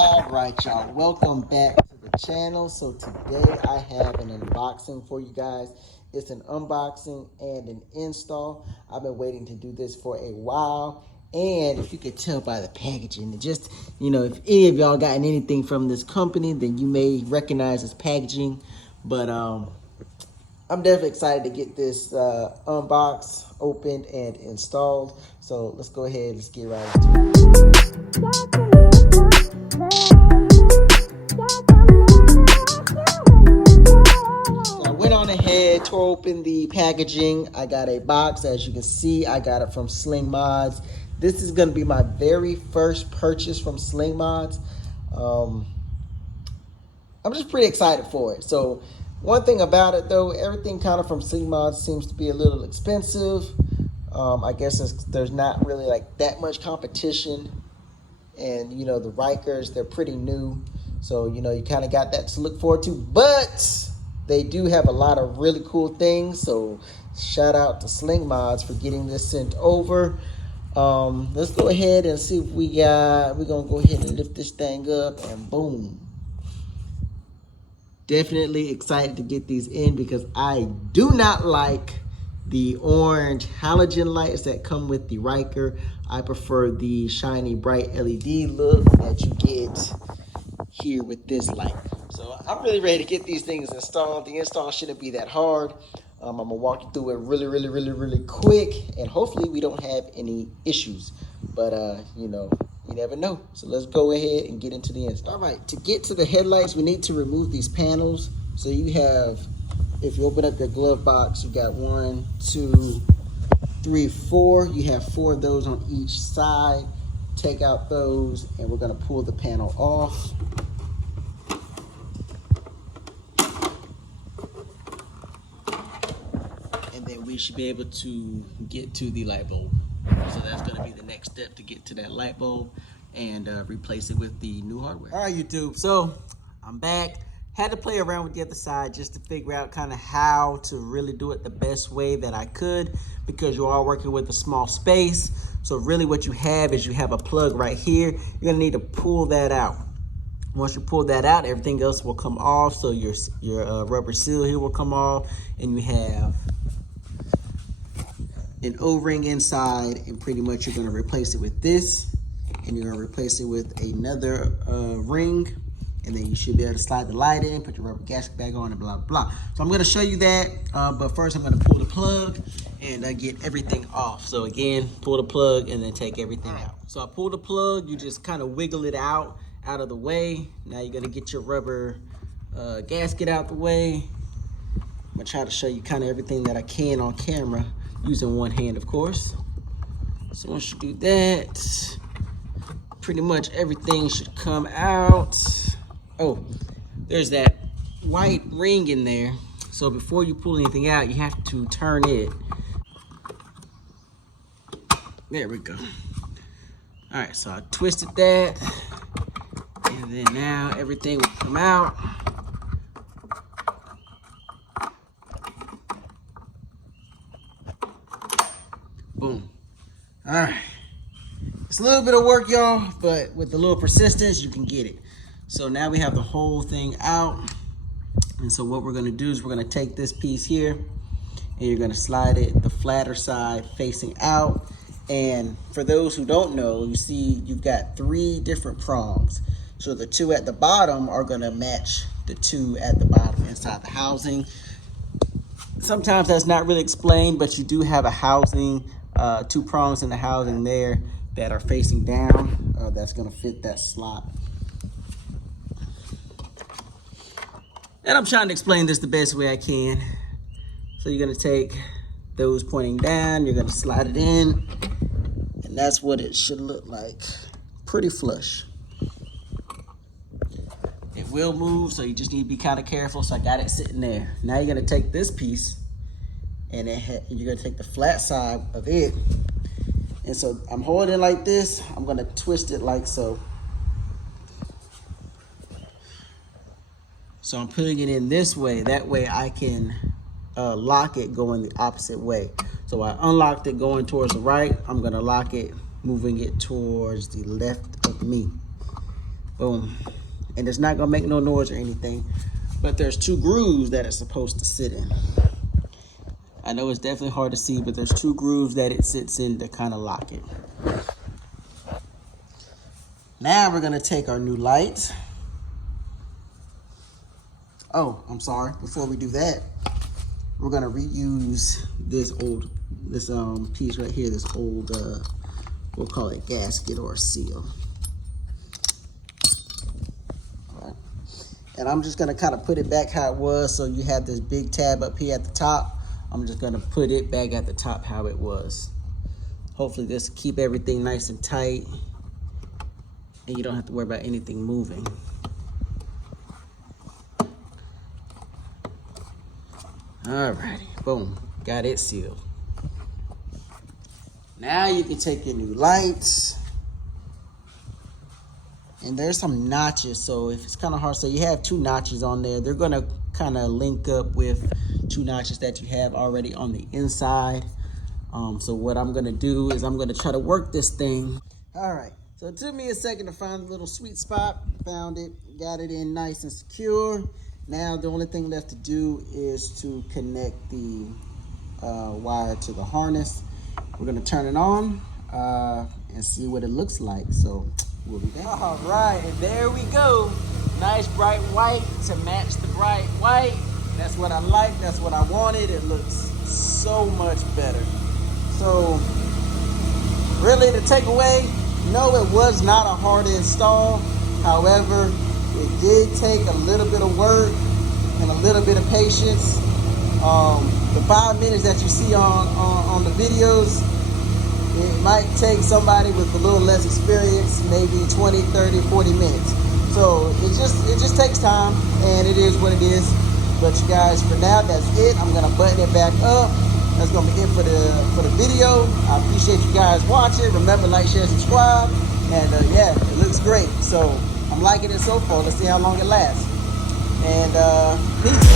All right, y'all, welcome back to the channel. So today I have an unboxing for you guys. It's an unboxing and an install. I've been waiting to do this for a while, and if you could tell by the packaging, it just, if any of y'all gotten anything from this company, then you may recognize this packaging. But I'm definitely excited to get this unboxed, opened, and installed. So let's go ahead, let's get right into it. So I went on ahead, tore open the packaging. I got a box. As you can see, I got it from Sling Mods. This is going to be my very first purchase from Sling Mods. I'm just pretty excited for it. So one thing about it, though, everything kind of from Sling Mods seems to be a little expensive. I guess there's not really like that much competition. And, the Rykers, they're pretty new. So, you kind of got that to look forward to. But they do have a lot of really cool things. So shout out to Sling Mods for getting this sent over. Let's go ahead and see if we're going to go ahead and lift this thing up, and boom. Definitely excited to get these in because I do not like the orange halogen lights that come with the Ryker. I prefer the shiny bright LED look that you get here with this light. So I'm really ready to get these things installed. The install shouldn't be that hard. I'm gonna walk you through it really quick, and hopefully we don't have any issues. But you never know. So let's go ahead and get into the install. All right, to get to the headlights, we need to remove these panels. So you have, if you open up your glove box, you got 1, 2, 3, 4. You have 4 of those on each side. Take out those, and we're gonna pull the panel off. And then we should be able to get to the light bulb. So that's gonna be the next step, to get to that light bulb and replace it with the new hardware. All right, YouTube, so I'm back. Had to play around with the other side just to figure out kind of how to really do it the best way that I could, because you are working with a small space. So really what you have is you have a plug right here. You're gonna need to pull that out. Once you pull that out, everything else will come off. So your rubber seal here will come off, and you have an O-ring inside, and pretty much you're gonna replace it with this, and you're gonna replace it with another ring, and then you should be able to slide the light in, put your rubber gasket back on, and blah, blah. So I'm gonna show you that, but first I'm gonna pull the plug and get everything off. So again, pull the plug and then take everything out. So I pull the plug, you just kind of wiggle it out of the way. Now you're gonna get your rubber gasket out the way. I'm gonna try to show you kind of everything that I can on camera, using one hand, of course. So once you do that, pretty much everything should come out. Oh, there's that white ring in there. So before you pull anything out, you have to turn it. There we go. All right, so I twisted that, and then now everything will come out. Boom. All right. It's a little bit of work, y'all, but with a little persistence, you can get it. So now we have the whole thing out. And so what we're gonna do is we're gonna take this piece here, and you're gonna slide it the flatter side facing out. And for those who don't know, you see you've got 3 different prongs. So the 2 at the bottom are gonna match the 2 at the bottom inside the housing. Sometimes that's not really explained, but you do have a housing, 2 prongs in the housing there that are facing down. That's gonna fit that slot. And I'm trying to explain this the best way I can. So you're gonna take those pointing down, you're gonna slide it in, and that's what it should look like. Pretty flush. It will move, so you just need to be kind of careful. So I got it sitting there. Now you're gonna take this piece, and you're gonna take the flat side of it. And so I'm holding it like this. I'm gonna twist it like so. So I'm putting it in this way. That way I can lock it going the opposite way. So I unlocked it going towards the right. I'm gonna lock it moving it towards the left of me. Boom. And it's not gonna make no noise or anything, but there's 2 grooves that it's supposed to sit in. I know it's definitely hard to see, but there's 2 grooves that it sits in to kind of lock it. Now we're gonna take our new light. Oh, I'm sorry, before we do that, we're gonna reuse this piece right here, this old, we'll call it gasket or seal. All right. And I'm just gonna kind of put it back how it was, so you have this big tab up here at the top. I'm just gonna put it back at the top how it was. Hopefully this will keep everything nice and tight, and you don't have to worry about anything moving. Alrighty, boom, got it sealed. Now you can take your new lights, and there's some notches, so if it's kind of hard, so you have 2 notches on there. They're gonna kind of link up with 2 notches that you have already on the inside. So what I'm gonna do is I'm gonna try to work this thing. All right, so it took me a second to find the little sweet spot. Found it, got it in nice and secure. Now the only thing left to do is to connect the wire to the harness. We're gonna turn it on and see what it looks like. So we'll be back. All right, and there we go. Nice bright white to match the bright white. That's what I like, that's what I wanted. It looks so much better. So really the takeaway, no, it was not a hard install. However, it did take a little bit of work and a little bit of patience. The 5 minutes that you see on the videos, it might take somebody with a little less experience, maybe 20, 30, 40 minutes. So it just takes time, and it is what it is. But you guys, for now, that's it. I'm gonna button it back up. That's gonna be it for the video. I appreciate you guys watching. Remember, like, share, subscribe, and yeah, it looks great. So I'm liking it so far. Let's see how long it lasts. And peace.